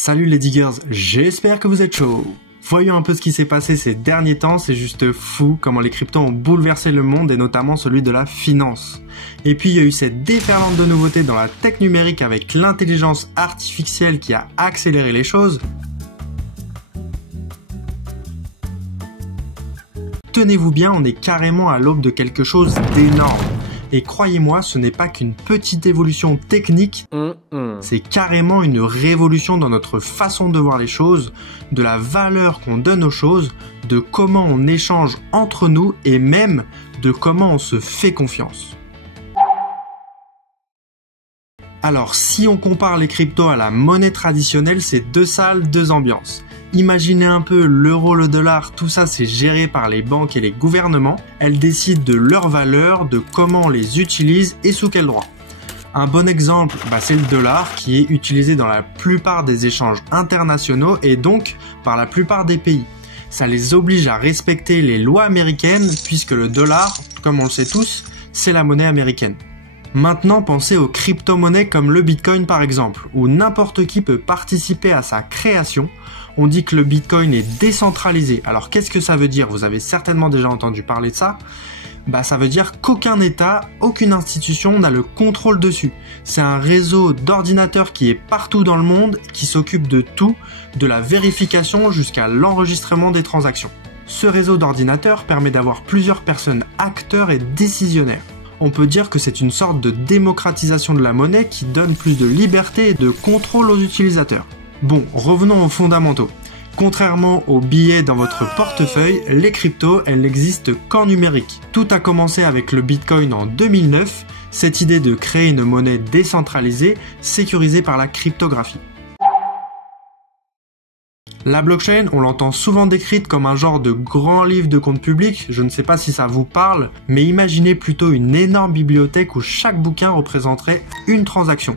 Salut les diggers, j'espère que vous êtes chauds. Voyons un peu ce qui s'est passé ces derniers temps, c'est juste fou comment les cryptos ont bouleversé le monde et notamment celui de la finance. Et puis il y a eu cette déferlante de nouveautés dans la tech numérique avec l'intelligence artificielle qui a accéléré les choses. Tenez-vous bien, on est carrément à l'aube de quelque chose d'énorme. Et croyez-moi, ce n'est pas qu'une petite évolution technique, c'est carrément une révolution dans notre façon de voir les choses, de la valeur qu'on donne aux choses, de comment on échange entre nous et même de comment on se fait confiance. Alors, si on compare les cryptos à la monnaie traditionnelle, c'est deux salles, deux ambiances. Imaginez un peu l'euro, le dollar, tout ça c'est géré par les banques et les gouvernements. Elles décident de leurs valeurs, de comment on les utilise et sous quel droit. Un bon exemple, c'est le dollar qui est utilisé dans la plupart des échanges internationaux et donc par la plupart des pays. Ça les oblige à respecter les lois américaines puisque le dollar, comme on le sait tous, c'est la monnaie américaine. Maintenant, pensez aux crypto-monnaies comme le Bitcoin par exemple, où n'importe qui peut participer à sa création. On dit que le Bitcoin est décentralisé. Alors qu'est-ce que ça veut dire? Vous avez certainement déjà entendu parler de ça. Ça veut dire qu'aucun État, aucune institution n'a le contrôle dessus. C'est un réseau d'ordinateurs qui est partout dans le monde, qui s'occupe de tout, de la vérification jusqu'à l'enregistrement des transactions. Ce réseau d'ordinateurs permet d'avoir plusieurs personnes acteurs et décisionnaires. On peut dire que c'est une sorte de démocratisation de la monnaie qui donne plus de liberté et de contrôle aux utilisateurs. Bon, revenons aux fondamentaux. Contrairement aux billets dans votre portefeuille, les cryptos, elles n'existent qu'en numérique. Tout a commencé avec le Bitcoin en 2009, cette idée de créer une monnaie décentralisée, sécurisée par la cryptographie. La blockchain, on l'entend souvent décrite comme un genre de grand livre de compte public, je ne sais pas si ça vous parle, mais imaginez plutôt une énorme bibliothèque où chaque bouquin représenterait une transaction.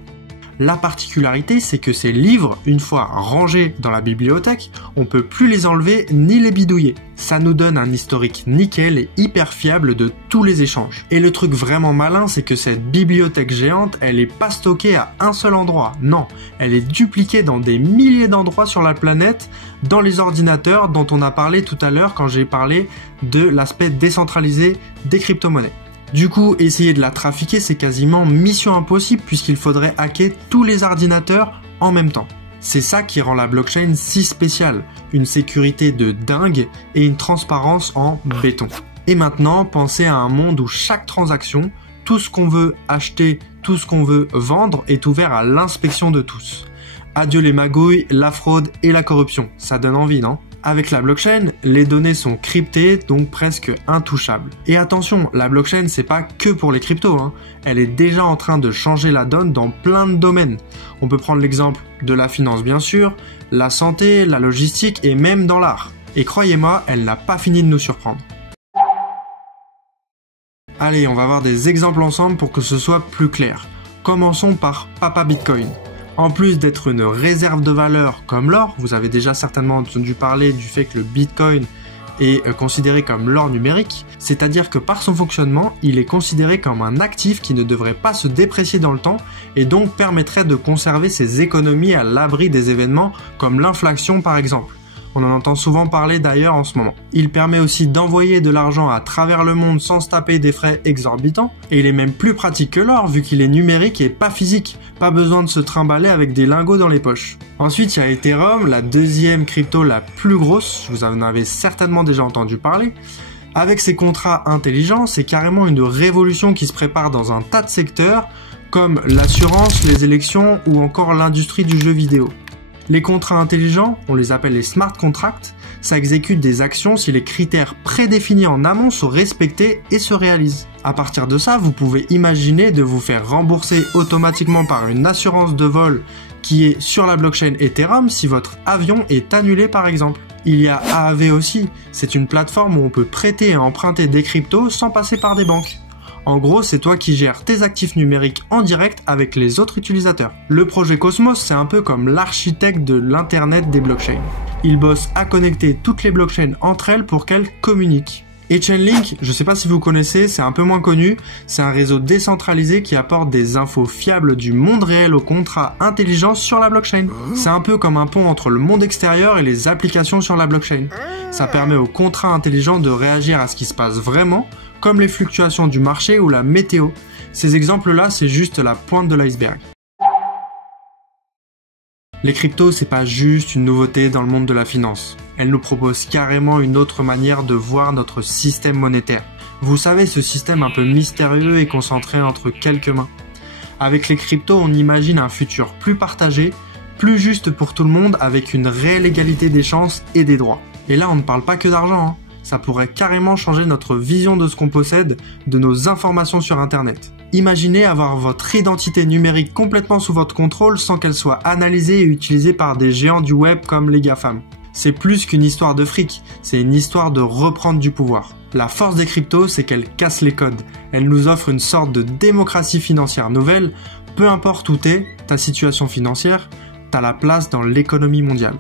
La particularité, c'est que ces livres, une fois rangés dans la bibliothèque, on peut plus les enlever ni les bidouiller. Ça nous donne un historique nickel et hyper fiable de tous les échanges. Et le truc vraiment malin, c'est que cette bibliothèque géante, elle est pas stockée à un seul endroit. Non, elle est dupliquée dans des milliers d'endroits sur la planète, dans les ordinateurs dont on a parlé tout à l'heure quand j'ai parlé de l'aspect décentralisé des crypto-monnaies. Du coup, essayer de la trafiquer, c'est quasiment mission impossible puisqu'il faudrait hacker tous les ordinateurs en même temps. C'est ça qui rend la blockchain si spéciale, une sécurité de dingue et une transparence en béton. Et maintenant, pensez à un monde où chaque transaction, tout ce qu'on veut acheter, tout ce qu'on veut vendre est ouvert à l'inspection de tous. Adieu les magouilles, la fraude et la corruption, ça donne envie, non ? Avec la blockchain, les données sont cryptées, donc presque intouchables. Et attention, la blockchain, c'est pas que pour les cryptos, Elle est déjà en train de changer la donne dans plein de domaines. On peut prendre l'exemple de la finance bien sûr, la santé, la logistique et même dans l'art. Et croyez-moi, elle n'a pas fini de nous surprendre. Allez, on va voir des exemples ensemble pour que ce soit plus clair. Commençons par Papa Bitcoin. En plus d'être une réserve de valeur comme l'or, vous avez déjà certainement entendu parler du fait que le Bitcoin est considéré comme l'or numérique, c'est-à-dire que par son fonctionnement, il est considéré comme un actif qui ne devrait pas se déprécier dans le temps et donc permettrait de conserver ses économies à l'abri des événements comme l'inflation par exemple. On en entend souvent parler d'ailleurs en ce moment. Il permet aussi d'envoyer de l'argent à travers le monde sans se taper des frais exorbitants. Et il est même plus pratique que l'or vu qu'il est numérique et pas physique. Pas besoin de se trimballer avec des lingots dans les poches. Ensuite, il y a Ethereum, la deuxième crypto la plus grosse. Vous en avez certainement déjà entendu parler. Avec ses contrats intelligents, c'est carrément une révolution qui se prépare dans un tas de secteurs comme l'assurance, les élections ou encore l'industrie du jeu vidéo. Les contrats intelligents, on les appelle les smart contracts, ça exécute des actions si les critères prédéfinis en amont sont respectés et se réalisent. À partir de ça, vous pouvez imaginer de vous faire rembourser automatiquement par une assurance de vol qui est sur la blockchain Ethereum si votre avion est annulé par exemple. Il y a Aave aussi, c'est une plateforme où on peut prêter et emprunter des cryptos sans passer par des banques. En gros, c'est toi qui gères tes actifs numériques en direct avec les autres utilisateurs. Le projet Cosmos, c'est un peu comme l'architecte de l'internet des blockchains. Il bosse à connecter toutes les blockchains entre elles pour qu'elles communiquent. Et Chainlink, je sais pas si vous connaissez, c'est un peu moins connu, c'est un réseau décentralisé qui apporte des infos fiables du monde réel aux contrats intelligents sur la blockchain. C'est un peu comme un pont entre le monde extérieur et les applications sur la blockchain. Ça permet aux contrats intelligents de réagir à ce qui se passe vraiment, comme les fluctuations du marché ou la météo. Ces exemples-là, c'est juste la pointe de l'iceberg. Les cryptos, c'est pas juste une nouveauté dans le monde de la finance. Elles nous proposent carrément une autre manière de voir notre système monétaire. Vous savez, ce système un peu mystérieux et concentré entre quelques mains. Avec les cryptos, on imagine un futur plus partagé, plus juste pour tout le monde, avec une réelle égalité des chances et des droits. Et là, on ne parle pas que d'argent, hein. Ça pourrait carrément changer notre vision de ce qu'on possède, de nos informations sur Internet. Imaginez avoir votre identité numérique complètement sous votre contrôle sans qu'elle soit analysée et utilisée par des géants du web comme les GAFAM. C'est plus qu'une histoire de fric, c'est une histoire de reprendre du pouvoir. La force des cryptos, c'est qu'elles cassent les codes. Elles nous offrent une sorte de démocratie financière nouvelle. Peu importe où t'es, ta situation financière, t'as la place dans l'économie mondiale.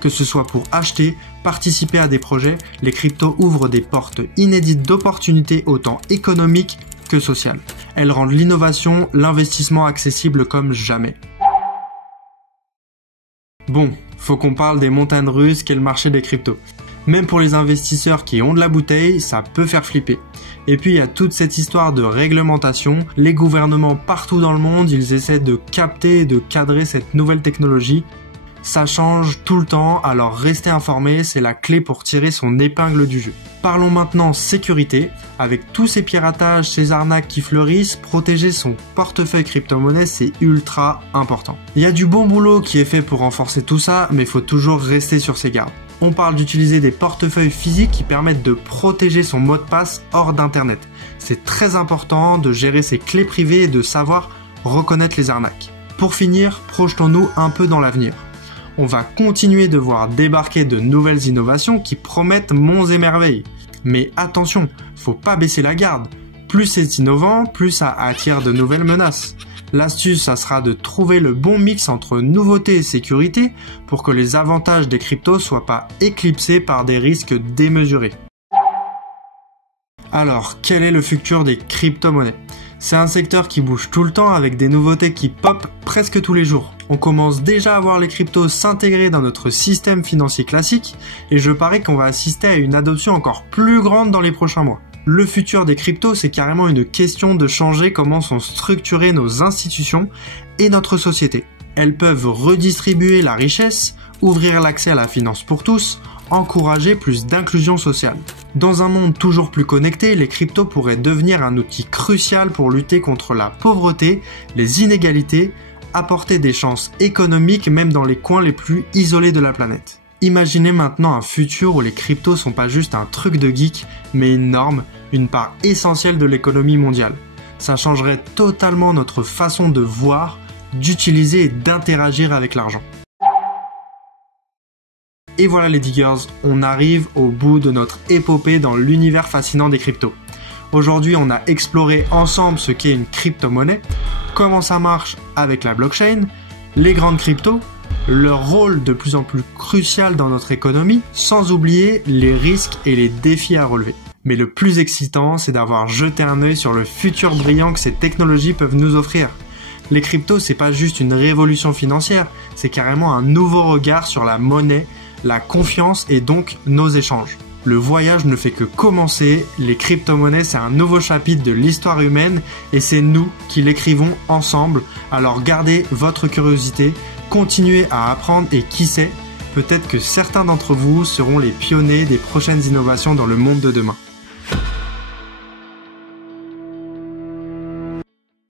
Que ce soit pour acheter, participer à des projets, les cryptos ouvrent des portes inédites d'opportunités autant économiques que sociales. Elles rendent l'innovation, l'investissement accessible comme jamais. Bon, faut qu'on parle des montagnes russes qu'est le marché des cryptos. Même pour les investisseurs qui ont de la bouteille, ça peut faire flipper. Et puis il y a toute cette histoire de réglementation. Les gouvernements partout dans le monde, ils essaient de capter et de cadrer cette nouvelle technologie. Ça change tout le temps, alors rester informé, c'est la clé pour tirer son épingle du jeu. Parlons maintenant sécurité. Avec tous ces piratages, ces arnaques qui fleurissent, protéger son portefeuille crypto-monnaie, c'est ultra important. Il y a du bon boulot qui est fait pour renforcer tout ça, mais il faut toujours rester sur ses gardes. On parle d'utiliser des portefeuilles physiques qui permettent de protéger son mot de passe hors d'Internet. C'est très important de gérer ses clés privées et de savoir reconnaître les arnaques. Pour finir, projetons-nous un peu dans l'avenir. On va continuer de voir débarquer de nouvelles innovations qui promettent monts et merveilles. Mais attention, faut pas baisser la garde. Plus c'est innovant, plus ça attire de nouvelles menaces. L'astuce, ça sera de trouver le bon mix entre nouveauté et sécurité pour que les avantages des cryptos soient pas éclipsés par des risques démesurés. Alors, quel est le futur des crypto-monnaies ? C'est un secteur qui bouge tout le temps avec des nouveautés qui pop presque tous les jours. On commence déjà à voir les cryptos s'intégrer dans notre système financier classique et je parie qu'on va assister à une adoption encore plus grande dans les prochains mois. Le futur des cryptos, c'est carrément une question de changer comment sont structurées nos institutions et notre société. Elles peuvent redistribuer la richesse, ouvrir l'accès à la finance pour tous, encourager plus d'inclusion sociale. Dans un monde toujours plus connecté, les cryptos pourraient devenir un outil crucial pour lutter contre la pauvreté, les inégalités, apporter des chances économiques même dans les coins les plus isolés de la planète. Imaginez maintenant un futur où les cryptos sont pas juste un truc de geek, mais une norme, une part essentielle de l'économie mondiale. Ça changerait totalement notre façon de voir, d'utiliser et d'interagir avec l'argent. Et voilà les diggers, on arrive au bout de notre épopée dans l'univers fascinant des cryptos. Aujourd'hui, on a exploré ensemble ce qu'est une crypto-monnaie, comment ça marche avec la blockchain, les grandes cryptos, leur rôle de plus en plus crucial dans notre économie, sans oublier les risques et les défis à relever. Mais le plus excitant, c'est d'avoir jeté un œil sur le futur brillant que ces technologies peuvent nous offrir. Les cryptos, c'est pas juste une révolution financière, c'est carrément un nouveau regard sur la monnaie, la confiance et donc nos échanges. Le voyage ne fait que commencer, les crypto-monnaies c'est un nouveau chapitre de l'histoire humaine et c'est nous qui l'écrivons ensemble, alors gardez votre curiosité, continuez à apprendre et qui sait, peut-être que certains d'entre vous seront les pionniers des prochaines innovations dans le monde de demain.